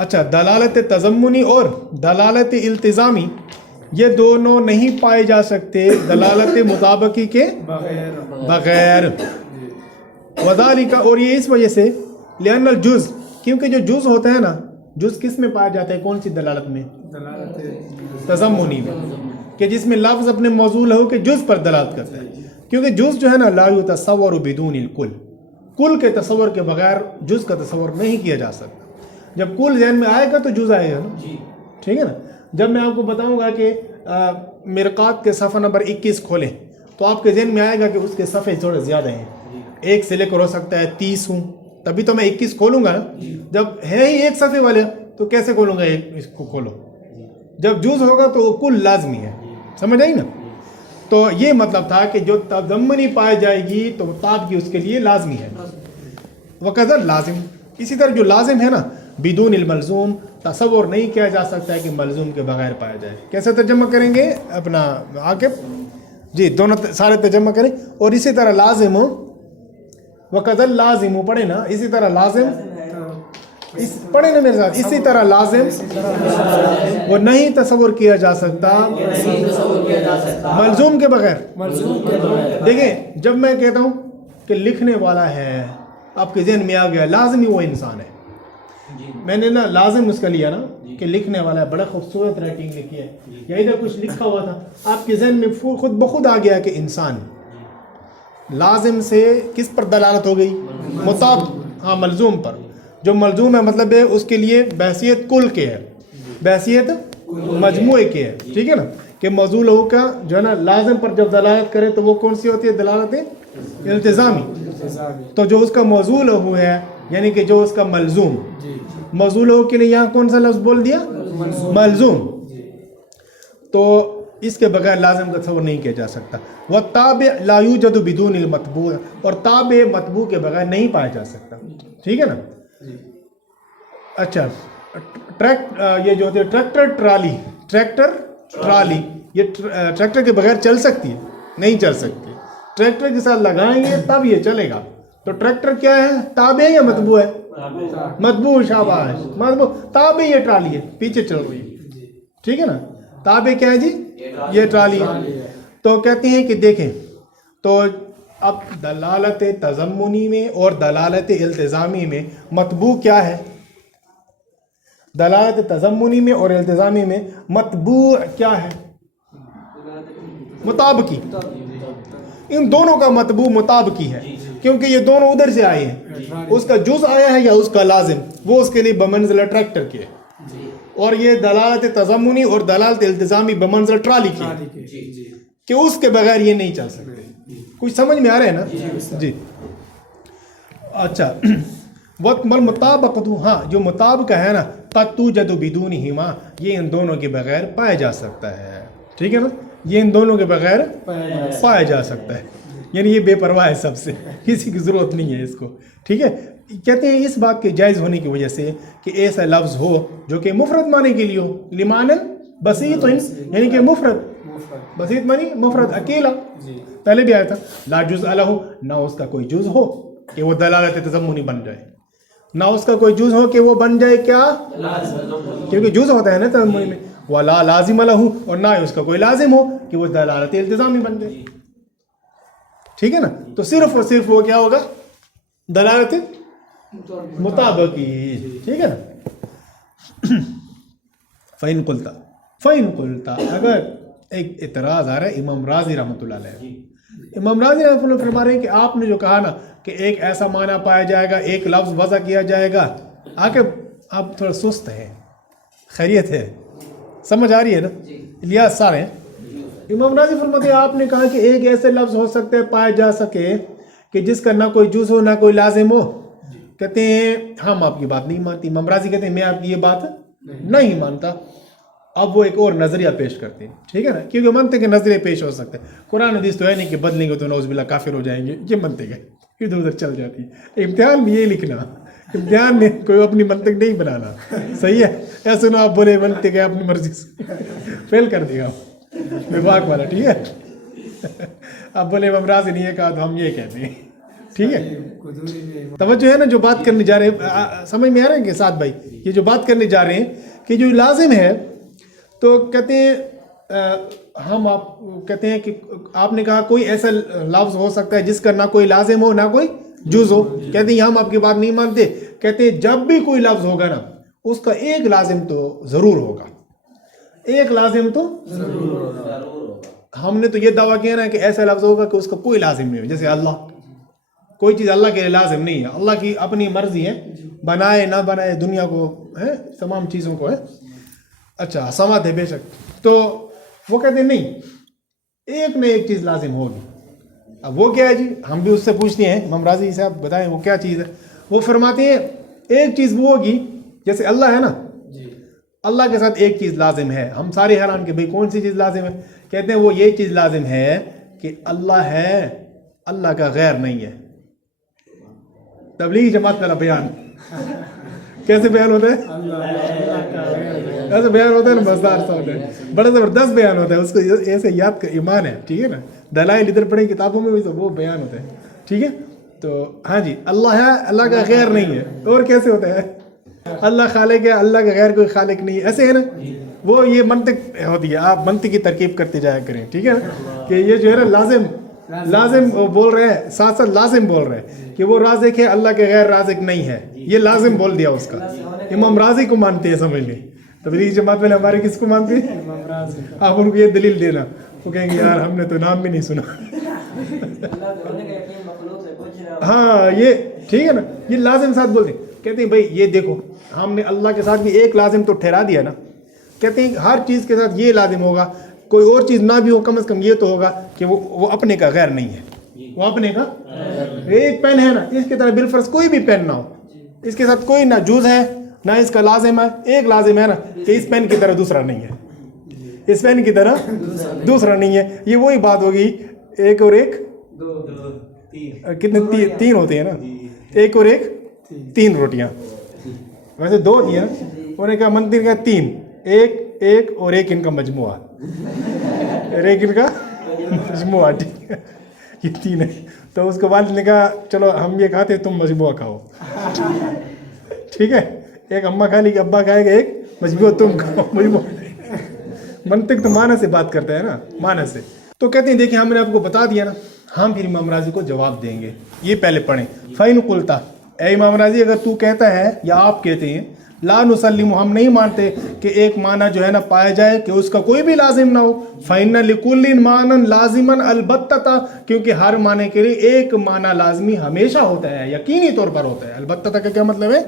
اچھا، دلالت تضمنی اور دلالت التزامی یہ دونوں نہیں پائے جا سکتے دلالت مطابقی کے بغیر. وذالک، اور یہ اس وجہ سے، لأن الجز، کیونکہ جو جز ہوتا ہے نا، جز کس میں پایا جاتا ہے؟ کون سی دلالت میں؟ تضمنی میں، کہ جس میں لفظ اپنے موصول ہو کہ جز پر دلالت کرتا ہے. کیونکہ جز جو ہے نا لا یتصور بدون الکل، کل کے تصور کے بغیر جز کا تصور نہیں کیا جا سکتا. جب کل ذہن میں آئے گا تو جز آئے گا نا، ٹھیک ہے نا. جب میں آپ کو بتاؤں گا کہ مرقات کے صفحہ نمبر 21 کھولیں تو آپ کے ذہن میں آئے گا کہ اس کے صفحے تھوڑے زیادہ ہیں، ایک سے لے کر ہو سکتا ہے 30 ہوں، تبھی تو میں 21 کھولوں گا نا. جب ہے ہی ایک صفحے والے تو کیسے کھولوں گا اس کو؟ کھولو. جب جز ہوگا تو وہ کل لازمی ہے، سمجھ آئی نا. تو یہ مطلب تھا کہ جو تضمنی پائی جائے گی تو مطابقی اس کے لیے لازمی ہے. وقذا لازم، اسی طرح جو لازم ہے نا، بدون الملزوم تصور نہیں کیا جا سکتا ہے کہ ملزوم کے بغیر پایا جائے. کیسے ترجمہ کریں گے اپنا عاقب؟ جی دونوں سارے ترجمہ کریں. اور اسی طرح لازم، وقذا لازم پڑھے نا، اسی طرح لازم، پڑھے نا میرے ساتھ، اسی طرح لازم وہ نہیں تصور کیا جا سکتا ملزوم کے بغیر. دیکھیں جب میں کہتا ہوں کہ لکھنے والا ہے، آپ کے ذہن میں آ گیا لازمی وہ انسان ہے. میں نے نا لازم اس کا لیا نا کہ لکھنے والا ہے، بڑا خوبصورت رائٹنگ لکھی ہے، یا ادھر کچھ لکھا ہوا تھا، آپ کے ذہن میں خود بخود آ گیا کہ انسان. لازم سے کس پر دلالت ہو گئی؟ مطابق، ہاں ملزوم پر. جو ملزوم ہے مطلب ہے اس کے لیے بحثیت کل کے ہے، بحثیت مجموعے کے ہے، ٹھیک ہے نا. کہ موصول ہو کا جو ہے نا لازم پر جب دلالت کرے تو وہ کون سی ہوتی ہے؟ دلالت التزامی. تو جو اس کا موصول ہو ہے یعنی کہ جو اس کا ملزوم، موصول ہو کے لیے یہاں کون سا لفظ بول دیا؟ ملزوم. تو اس کے بغیر لازم کا تصور نہیں کیا جا سکتا. والتابع لا یوجد بدون المتبوع، اور تابع متبوع کے بغیر نہیں پایا جا سکتا، ٹھیک ہے نا. اچھا، یہ جو ہوتی ہے ٹریکٹر ٹرالی، یہ ٹریکٹر کے بغیر چل سکتی ہے؟ نہیں چل سکتی. ٹریکٹر کے ساتھ لگائیں گے تب یہ چلے گا. تو ٹریکٹر کیا ہے؟ تابع یا متبوع ہے؟ متبوع. شاباش، متبوع. تابع یہ ٹرالی ہے، پیچھے چل رہی ہے، ٹھیک ہے نا. تابع کیا ہے جی؟ یہ ٹرالی ہے. تو کہتے ہیں کہ دیکھیں، تو اب دلالت تضمنی میں اور دلالت التزامی میں متبوع کیا ہے؟ دلالت تضمنی میں اور التزامی میں متبوع کیا ہے؟ مطابقی. ان دونوں کا متبوع مطابقی ہے، کیونکہ یہ دونوں ادھر سے آئے ہیں. اس کا جز آیا ہے یا اس کا لازم، وہ اس کے لیے بمنزلہ ٹریکٹر کے. اور یہ دلالت تضمنی اور دلالت التزامی بمنزلہ ٹرالی کی، کہ اس کے بغیر یہ نہیں چل سکتے. کچھ سمجھ میں آ رہا ہے نا جی؟ اچھا، وقت مل مطابقت، ہاں جو مطابق ہے نا، قد توجد بدونہما، یہ ان دونوں کے بغیر پایا جا سکتا ہے، ٹھیک ہے نا. یہ ان دونوں کے بغیر پایا جا سکتا ہے. یعنی یہ بے پرواہ ہے سب سے، کسی کی ضرورت نہیں ہے اس کو، ٹھیک ہے. کہتے ہیں اس بات کے جائز ہونے کی وجہ سے کہ ایسا لفظ ہو جو کہ مفرد معنی کے لیے ہو. لمعنی بسیط، یعنی کہ مفرد، بسیط معنی مفرد، اکیلا. پہلے بھی آیا تھا لا جزء لہ، نہ اس کا کوئی جز ہو کہ وہ دلالت تضمنی بن جائے، نہ اس کا کوئی جز ہو کہ وہ بن جائے کیا؟ کیونکہ جز ہوتا ہے نا تضمنی میں. ولا لازم لہ، اور نہ اس کا کوئی لازم ہو کہ وہ دلالت التزامی بن جائے، ٹھیک ہے نا. تو صرف اور صرف وہ کیا ہوگا؟ دلالت مطابقی، ٹھیک ہے نا. فَإِن قُلْتَ، اگر ایک اعتراض آ رہا ہے امام راضی رحمۃ اللہ علیہ. امام راضی رحمۃ اللہ فرما رہے ہیں کہ آپ نے جو کہا نا کہ ایک ایسا معنی پایا جائے گا، ایک لفظ وضع کیا جائے گا، آکے آپ تھوڑا سست ہیں، خیریت ہے، سمجھ آ رہی ہے نا؟ الیاس سارے ہیں. امام راضی فرماتے ہیں آپ نے کہا کہ ایک ایسے لفظ ہو سکتے ہیں پایا جا سکے کہ جس کا نہ کوئی جز ہو نہ کوئی لازم ہو. کہتے ہیں ہم آپ کی بات نہیں مانتی. امام راضی کہتے ہیں میں آپ کی یہ بات نہیں مانتا. اب وہ ایک اور نظریہ پیش کرتے ہیں، ٹھیک ہے نا، کیونکہ منطق کے نظریے پیش ہو سکتے ہیں. قرآن حدیث تو ہے نہیں کہ بدلیں گے تو نعوذ باللہ کافر ہو جائیں گے، یہ منطق ہے، ادھر ادھر چل جاتی ہے. امتحان میں یہ لکھنا، امتحان میں کوئی اپنی منطق نہیں بنانا، صحیح ہے. ایسا نہ آپ بولے منطق ہے اپنی مرضی سے، فیل کر دے گا وفاق والا، ٹھیک ہے. اب بولے امام راضی نے یہ کہا تو ہم یہ کہتے ہیں، ٹھیک ہے, توجہ ہے نا جو بات کرنے جا رہے ہیں, سمجھ میں آ رہا ہے کہ سعد بھائی یہ جو بات کرنے جا رہے ہیں کہ جو لازم ہے, تو کہتے ہیں ہم آپ کہتے ہیں کہ آپ نے کہا کوئی ایسا لفظ ہو سکتا ہے جس کا نہ کوئی لازم ہو نہ کوئی جز ہو, کہتے ہیں ہم آپ کی بات نہیں مانتے, کہتے ہیں جب بھی کوئی لفظ ہوگا نا اس کا ایک لازم تو ضرور ہوگا, ایک لازم تو ضرور ہوگا. ہم نے تو یہ دعویٰ کیا نا کہ ایسا لفظ ہوگا کہ اس کا کوئی لازم نہیں ہو, جیسے اللہ, کوئی چیز اللہ کے لیے لازم نہیں ہے, اللہ کی اپنی مرضی ہے, بنائے نہ بنائے دنیا کو ہے, تمام چیزوں کو ہے. اچھا سماعت ہے بے شک, تو وہ کہتے ہیں نہیں ایک نہ ایک چیز لازم ہوگی. اب وہ کیا ہے جی, ہم بھی اس سے پوچھتے ہیں, امام راضی صاحب بتائیں وہ کیا چیز ہے. وہ فرماتے ہیں ایک چیز وہ ہوگی, جیسے اللہ ہے نا, اللہ کے ساتھ ایک چیز لازم ہے. ہم سارے حیران کہ بھئی کون سی چیز لازم ہے, کہتے ہیں وہ یہ چیز لازم ہے کہ اللہ ہے, اللہ کا غیر نہیں ہے. تبلیغی جماعت کا بیان کیسے بیان ہوتا ہے, ایسے بیان ہوتا ہے نا, مزدار سا ہوتا ہے, بڑا زبردست بیان ہوتا ہے, اس کو ایسے یاد کا ایمان ہے, ٹھیک ہے نا, دلائل ادھر پڑھیں کتابوں میں بھی تو وہ بیان ہوتا ہے, ٹھیک ہے. تو ہاں جی اللہ ہے, اللہ کا غیر نہیں ہے. اور کیسے ہوتا ہے, اللہ خالق ہے, اللہ کا غیر کوئی خالق نہیں ہے, ایسے ہے نا. وہ یہ منطق ہوتی ہے, آپ منطق کی ترکیب کرتے جایا کریں, ٹھیک ہے نا, کہ یہ جو ہے نا لازم بول رہے ہیں, ساتھ ساتھ لازم بول رہے ہیں کہ وہ رازق ہے, اللہ کے غیر رازق نہیں ہے, یہ لازم بول دیا اس کا. امام راضی کو مانتے ہیں, سمجھ لیں. تبلیغی جماعت میں ہمارے کس کو مانتے ہیں, آپ ان کو یہ دلیل دینا, وہ کہیں گے یار ہم نے تو نام بھی نہیں سنا. ہاں یہ ٹھیک ہے نا, یہ لازم ساتھ بولتے ہیں. کہتے ہیں بھائی یہ دیکھو ہم نے اللہ کے ساتھ بھی ایک لازم تو ٹھہرا دیا نا. کہتے ہیں ہر چیز کے ساتھ یہ لازم ہوگا, کوئی اور چیز نہ بھی ہو, کم از کم یہ تو ہوگا کہ وہ اپنے کا غیر نہیں ہے, وہ اپنے کا. ایک پین ہے نا, اس کی طرح بالفرض کوئی بھی پین نہ ہو, اس کے ساتھ کوئی نہ جز ہے نہ اس کا لازم ہے, ایک لازم ہے نا کہ اس پین کی طرح دوسرا نہیں ہے, اس پین کی طرح دوسرا نہیں ہے. یہ وہی بات ہوگی, ایک اور ایک کتنے تین ہوتے ہیں نا, ایک اور ایک تین روٹیاں, ویسے دو ہوتی ہیں نا, انہوں نے کہا منتر کا تین, ایک اور ایک ان کا مجموعہ, ایک ان کا مجموعہ, ٹھیک ہے, یہ تین ہے. تو اس کے والد نے کہا چلو ہم یہ کھاتے تم مجموعہ کھاؤ, ٹھیک ہے, ایک اماں کھا لی کہ ابا کھائے گا, ایک مجموعہ تم کھاؤ. مجموعہ منطق تو معنی سے بات کرتا ہے نا, معنی سے. تو کہتے ہیں دیکھیں ہم نے آپ کو بتا دیا نا, ہم پھر امام راضی کو جواب دیں گے. یہ پہلے پڑھیں. فَإِنْ قُلْتَ, اے امام راضی اگر تو کہتا ہے یا آپ کہتے ہیں, لا نسلم, ہم نہیں مانتے کہ ایک معنی جو ہے نا پایا جائے کہ اس کا کوئی بھی لازم نہ ہو. فَإِنَّ لِكُلِّ مَعْنًا لَازِمًا الْبَتَّةَ, کیونکہ ہر معنی کے لیے ایک معنی لازمی ہمیشہ ہوتا ہے, یقینی طور پر ہوتا ہے. البتہ کا کیا مطلب ہے,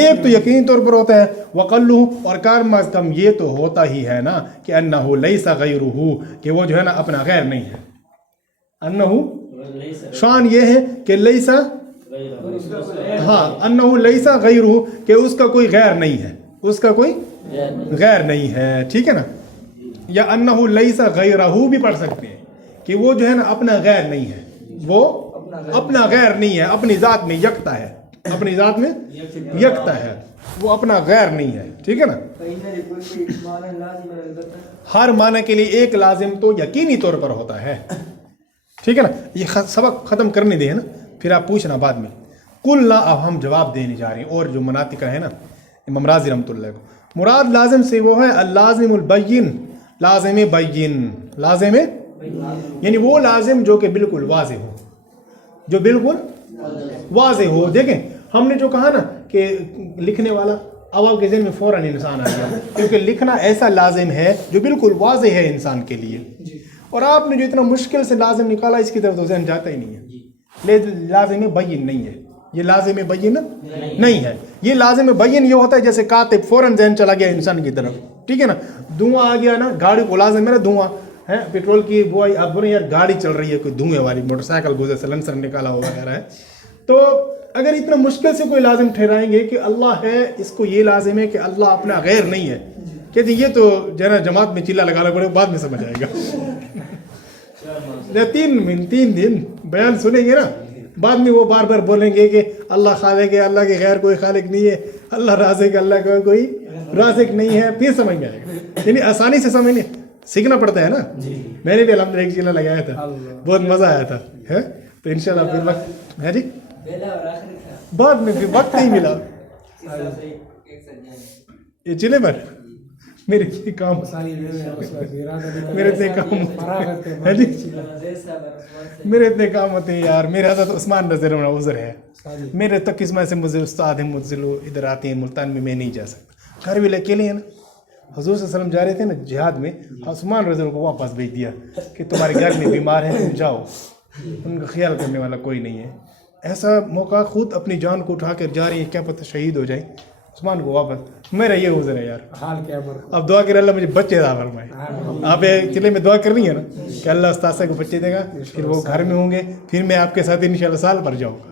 ایک تو یقینی طور پر ہوتا ہے. وَقَلُّهُ, اور کار از کم یہ تو ہوتا ہی ہے نا کہ أَنَّهُ لَيْسَ غَيْرُهُ, کہ وہ جو ہے نا اپنا غیر نہیں ہے. أَنَّهُ شان یہ ہے کہ لیسا, ہاں انہو لیسا غیرہ, کہ اس کا کوئی غیر نہیں ہے, اس کا کوئی غیر نہیں ہے, ٹھیک ہے نا. یا انہو لیسا غیرہ بھی پڑھ سکتے ہیں کہ وہ جو ہے نا اپنا غیر نہیں ہے, وہ اپنا غیر نہیں ہے, اپنی ذات میں یکتا ہے, اپنی ذات میں یکتا ہے, وہ اپنا غیر نہیں ہے, ٹھیک ہے نا. ہر معنی کے لیے ایک لازم تو یقینی طور پر ہوتا ہے, ٹھیک ہے نا. یہ سبق ختم کرنے دیں نا, پھر آپ پوچھنا بعد میں. کل لا, اب ہم جواب دینے جا رہے ہیں. اور جو مناطق ہے نا امام راضی رحمۃ اللہ کو, مراد لازم سے وہ ہے اللازم البین, لازم بین, لازم یعنی وہ لازم جو کہ بالکل واضح ہو, جو بالکل واضح ہو. دیکھیں ہم نے جو کہا نا کہ لکھنے والا, اب آپ کے ذہن میں فوراً انسان آ گیا, کیونکہ لکھنا ایسا لازم ہے جو بالکل واضح ہے انسان کے لیے. اور آپ نے جو اتنا مشکل سے لازم نکالا, اس کی طرف تو ذہن جاتا ہی نہیں ہے. لازم بین نہیں ہے, یہ لازم بین نہیں ہے. یہ لازم بین یہ ہوتا ہے جیسے کاتب, فوراً ذہن چلا گیا انسان کی طرف, ٹھیک ہے نا. دھواں آ گیا نا, گاڑی کو لازم ہے نا دھواں ہے, پیٹرول کی بوائی, اب بولے یار گاڑی چل رہی ہے کوئی دھوئیں والی, موٹر سائیکل گزر سلنسر نکالا ہوا وغیرہ ہے. تو اگر اتنا مشکل سے کوئی لازم ٹھہرائیں گے کہ اللہ ہے, اس کو یہ لازم ہے کہ اللہ اپنا غیر نہیں ہے, کہتے یہ تو جو ہے نا جماعت میں چلا لگانا پڑے, بعد میں سمجھ آئے گا. 3 دن بیان سنیں گے نا, بعد میں وہ بار بار بولیں گے کہ اللہ خالق ہے, اللہ کے غیر کوئی خالق نہیں ہے, اللہ رازق, اللہ کا کوئی رازق نہیں ہے, پھر سمجھ میں آئے گا. یعنی آسانی سے سمجھنے سیکھنا پڑتا ہے نا. میں نے بھی الحمدللہ ایک چیلا لگایا تھا, بہت مزہ آیا تھا. تو انشاءاللہ پھر وقت ہے جی بعد میں پھر وقت نہیں ملا. یہ چلے پر میرے اتنے کام میرے اتنے کام ہے جی میرے اتنے کام ہوتے ہیں یار. میرے حضرت عثمان رضی اللہ عنہ عذر ہے میرے تک اس میں سے مجھے استاد ہیں مجھے ادھر آتے ہیں ملتان میں نہیں جا سکتا. گھر بھی اکیلے ہیں نا. حضور صلی اللہ علیہ وسلم جا رہے تھے نا جہاد میں, عثمان رضی اللہ عنہ کو واپس بھیج دیا کہ تمہارے گھر میں بیمار ہیں تم جاؤ, ان کا خیال کرنے والا کوئی نہیں ہے. ایسا موقع خود اپنی جان کو اٹھا کر جا رہی ہے, کیا پتہ شہید ہو جائیں. عثمان کو واپس. میرا یہ عذر ہے یار. اب دعا کر اللہ مجھے بچے عطا فرمائے. آپ چلے میں دعا کرنی ہے نا کہ اللہ استاذہ کو بچے دے گا, پھر وہ گھر میں ہوں گے, پھر میں آپ کے ساتھ انشاءاللہ سال بھر جاؤں گا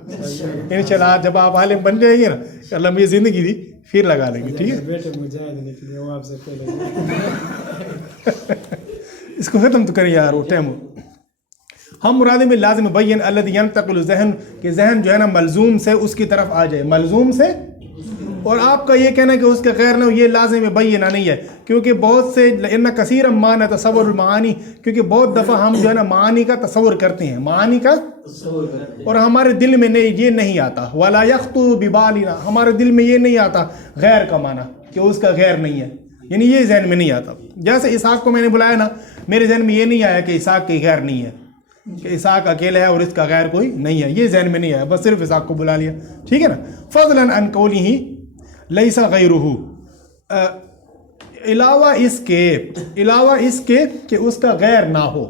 انشاءاللہ. جب آپ عالم بن جائیں گے نا کہ اللہ مجھے زندگی دی پھر لگا لیں گے. ٹھیک ہے اس کو ختم تو کریں یار, وہ ٹائم. ہم مراد میں لازم بین الذی ینتقل ذہن کہ ذہن جو ہے نا ملزوم سے اس کی طرف آ جائے, ملزوم سے. اور آپ کا یہ کہنا کہ اس کے غیر نہ ہو یہ لازم بینہ نہیں ہے, کیونکہ بہت سے ان کثیر معنی تصور المعانی, کیونکہ بہت دفعہ ہم جو ہے نا معانی کا تصور کرتے ہیں, معانی کا, اور ہمارے دل میں یہ نہیں آتا. ولا یخطر ببالنا, ہمارے دل میں یہ نہیں آتا غیر کا معنی کہ اس کا غیر نہیں ہے, یعنی یہ ذہن میں نہیں آتا. جیسے اسحاق کو میں نے بلایا نا, میرے ذہن میں یہ نہیں آیا کہ اسحاق کے غیر نہیں ہے, کہ اسحاق اکیلا ہے اور اس کا غیر کوئی نہیں ہے, یہ ذہن میں نہیں آیا, بس صرف اسحاق کو بلا لیا. ٹھیک ہے نا. فضلا عن قولہ لیس غیرہ, علاوہ اس کے کہ اس کا غیر نہ ہو.